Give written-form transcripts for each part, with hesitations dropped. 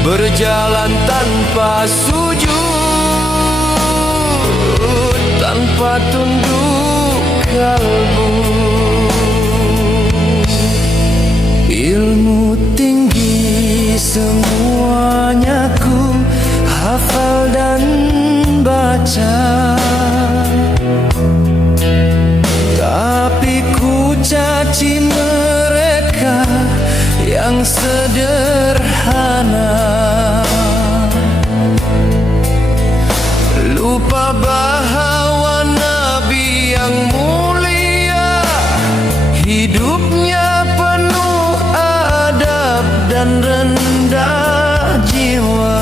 berjalan tanpa sujud, tanpa tunduk kalbu. Ilmu tinggi semuanya ku hafal dan baca, tapi ku caci mereka yang sederhana, lupa bahwa Nabi yang mulia hidupnya penuh adab dan rendah jiwa.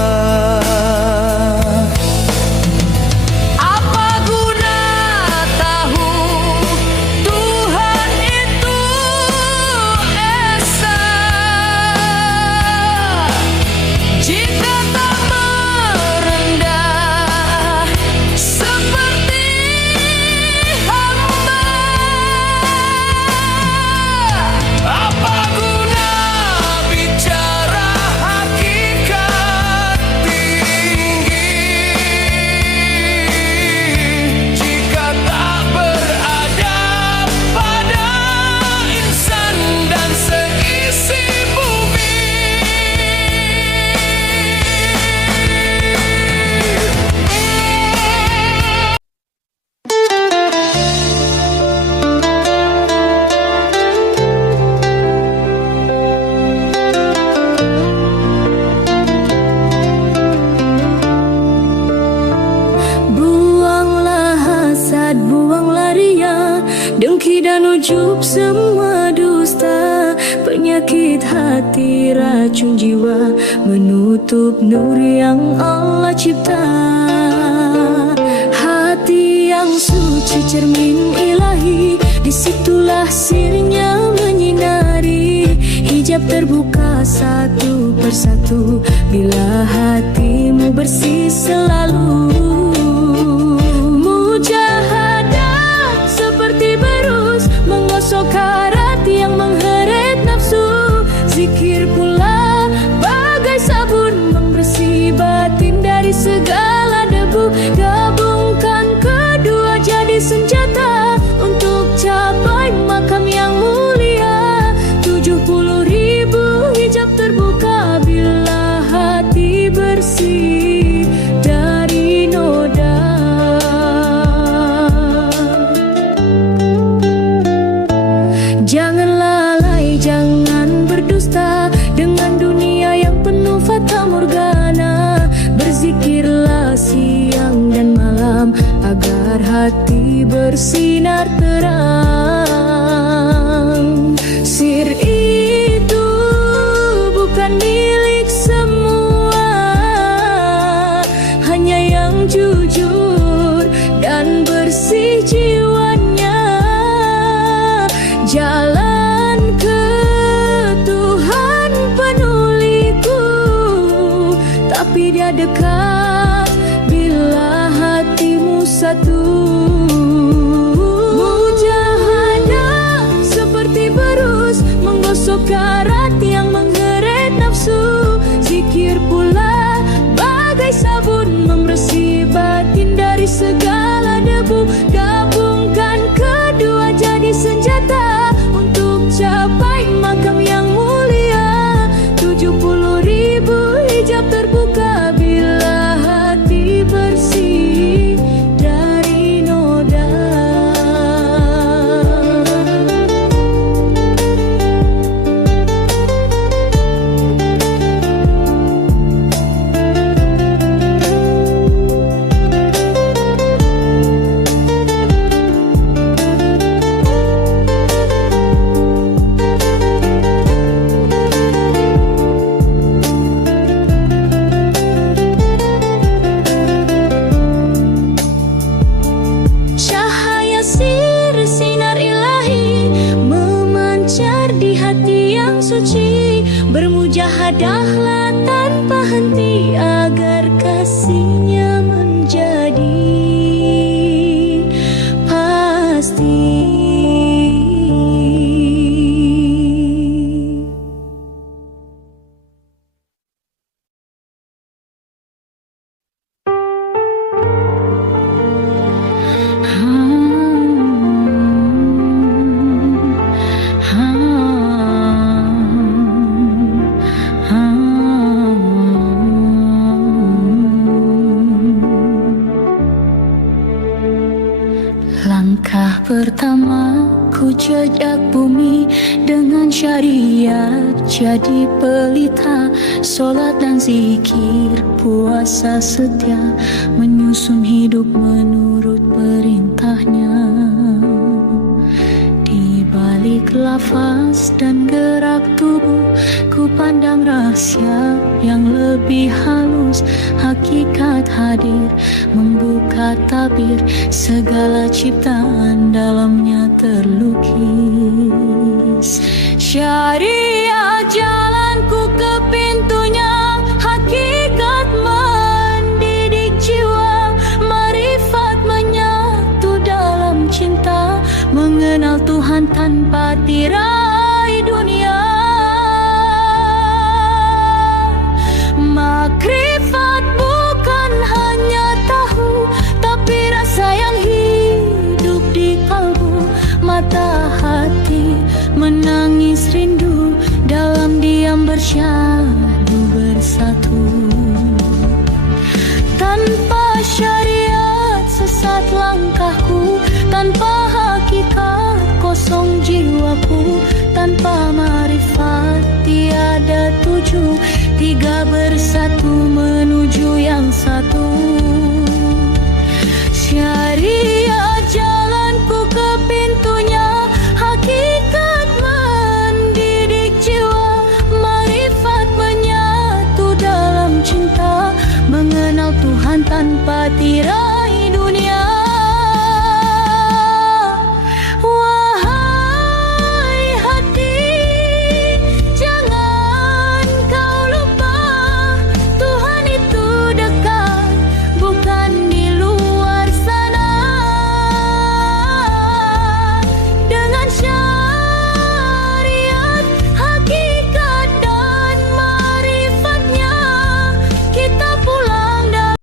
Dengki dan ujub semua dusta, penyakit hati racun jiwa, menutup nur yang Allah cipta. Hati yang suci cermin ilahi, disitulah sirnya menyinari. Hijab terbuka satu persatu, bila hatimu bersih selalu. Menggosok karat yang mengheret nafsu, zikir pula bagai sabun membersih batin dari segala debu. Gabungkan kedua jadi senjata untuk capai makam yang mulia. 70.000 hijab terbuka bila hati bersih dari noda. Jangan lalai, jangan berdusta dengan dunia yang penuh fata morgana. Berzikirlah siang dan malam agar hati bersinar terang. Sir itu bukan milik semua, hanya yang jujur dan bersih jiwanya. Jalan ke Tuhan penuliku, tapi dia dekat bila hatimu satu. Mujahadah seperti berus, menggosok karat yang mengheret nafsu. Zikir pula bagai sabun membersih batin dari segala debu. Gabungkan kedua jadi senjata untuk capai makam yang mulia. 70.000 hijab terbuka bila hati bersih dari noda. Bermujahadahlah tanpa henti agar kasihnya menjadi pasti. biar jadi pelita, sholat dan zikir, puasa setia, menyusun hidup menurut perintahnya. Di balik lafaz dan gerak tubuh, ku pandang rahasia yang lebih halus. Hakikat hadir, membuka tabir, segala ciptaan dalamnya terlukis. Syariat jalanku ke pintunya, hakikat mendidik jiwa, marifat menyatu dalam cinta, mengenal Tuhan tanpa tirai dunia. Makrifat bukan hanya tahu, tapi rasa yang hidup di kalbu, mata hati menangis rindu, dalam diam bersyadu bersatu. Tanpa syariat sesat langkahku, tanpa hakikat kosong jiwaku, tanpa marifat tiada tuju, tiga bersatu menuju yang satu. Syariat jalanku ke pintunya, hakikat mendidik jiwa, marifat menyatu dalam cinta, mengenal Tuhan tanpa tirai dunia. Wahai hati, jangan kau lupa, Tuhan itu dekat, bukan di luar sana. Dengan syariat, hakikat dan marifatnya, kita pulang dalam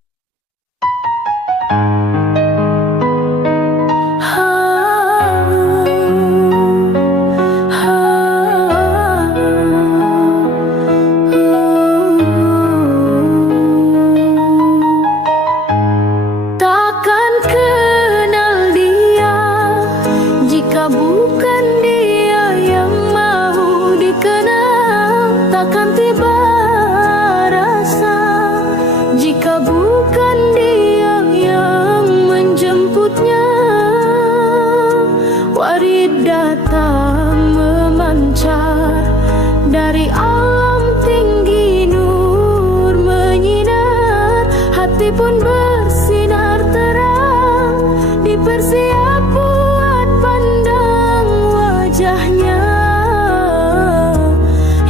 takkan kenal dia jika bukan dia yang mau dikenal. Takkan tiba rasa jika bukan dia yang menjemputnya. Warid datang memancar dari alam tinggi, nur menyinar, hati pun bersinar terang, dipersiap buat pandang wajahnya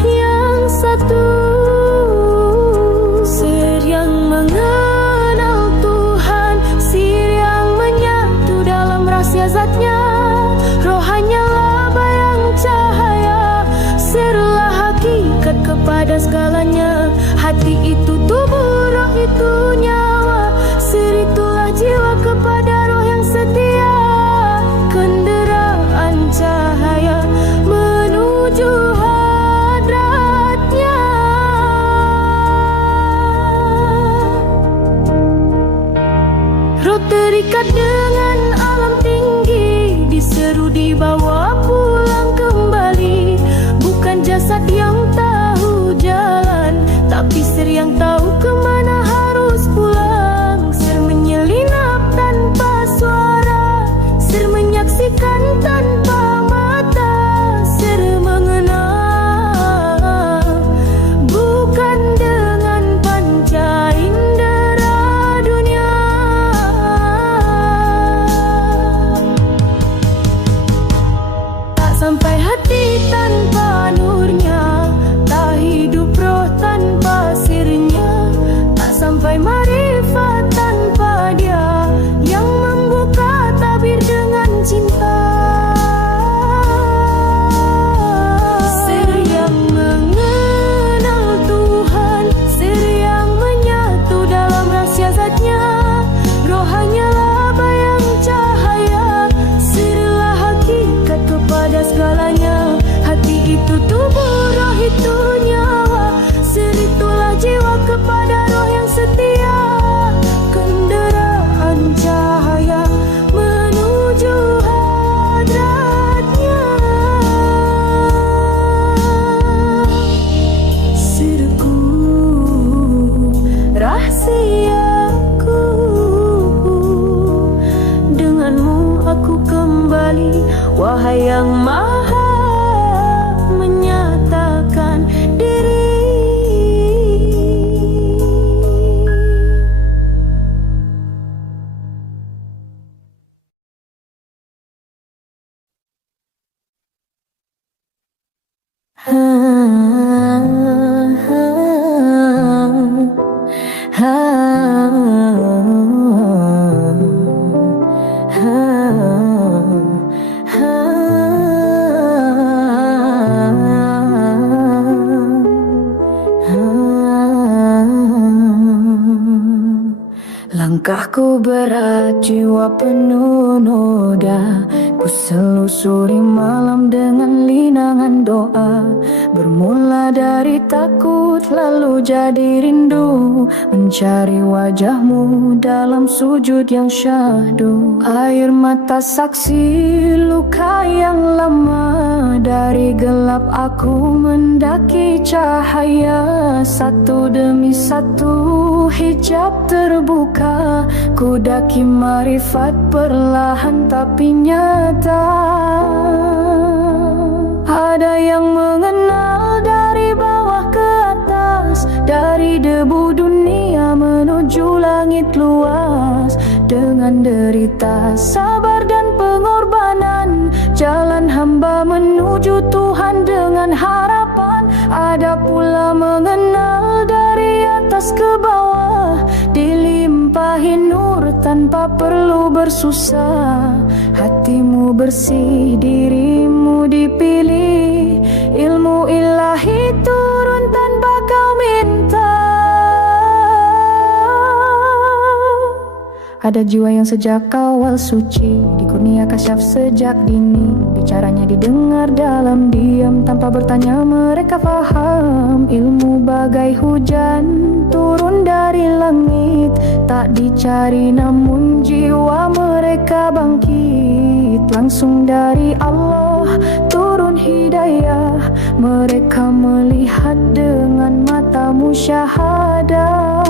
yang satu. Sir yang mengenal Tuhan, sir yang menyatu dalam rahasia zatnya, roh hanyalah bayang cahaya, sirlah hakikat kepada segalanya. Hati itu tubuh, roh itu nyawa, sir itulah jiwa kepada roh yang setia, kenderaan cahaya menuju hadratnya. Roh terikat dengan alam tinggi, diseru dibawa pulang kembali. Bukan jasad yang tahu jalan, tapi sir yang tahu kemana harus Langkahku berat, jiwa penuh noda. Ku selusuri malam dengan linangan doa. Bermula dari takut, lalu jadi rindu, mencari wajahmu dalam sujud yang syahdu. Air mata saksi luka yang lama. Dari gelap aku mendaki cahaya. Satu demi satu hijab terbuka. Ku daki marifat perlahan tapi nyata. Ada yang mengenal dari bawah ke atas, dari debu dunia menuju langit luas. Dengan derita, sabar dan pengorbanan, jalan hamba menuju Tuhan dengan harapan. Ada pula mengenal dari atas ke bawah, dilimpahi nur tanpa perlu bersusah. Hatimu bersih, dirimu dipilih, ilmu ilahi turun tanpa kau minta. Ada jiwa yang sejak awal suci, dikurnia kasyaf sejak dini. Bicaranya didengar dalam diam, tanpa bertanya mereka faham. Ilmu bagai hujan turun dari langit, tak dicari namun jiwa mereka bangkit. Langsung dari Allah turun hidayah, mereka melihat dengan mata musyahadah.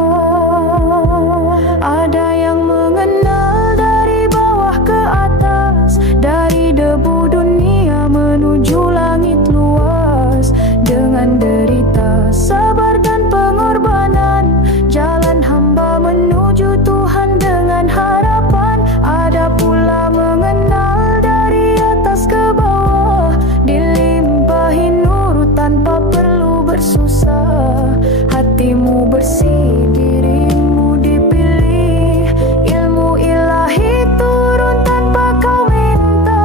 Ada yang mengenal dari bawah ke atas, dari debu dunia menuju langit luas. Dengan derita, sabar dan pengorbanan, jalan hamba menuju Tuhan dengan harapan. Ada pula mengenal dari atas ke bawah, dilimpahi nur tanpa perlu bersusah. Hatimu bersih, dirimu dipilih, ilmu ilahi turun tanpa kau minta.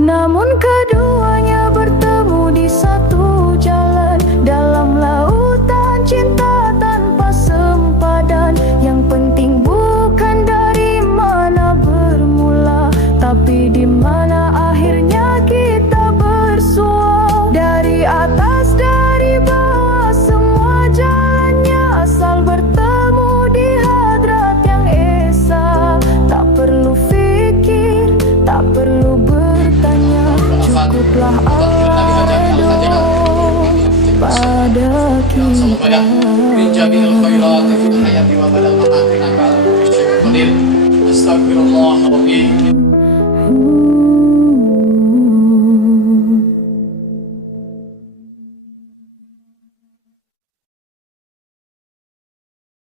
Namun keduanya bertemu di satu jalan, dalam lautan cinta tanpa sempadan. Yang penting bukan dari mana bermula, tapi di mana akhirnya kita bersua. Dari atas, dari bawah, semua jalannya asal bertemu di hadrat yang esa. Tak perlu fikir, tak perlu bertanya, cukuplah Allah redha pada kita. Astagfirullah.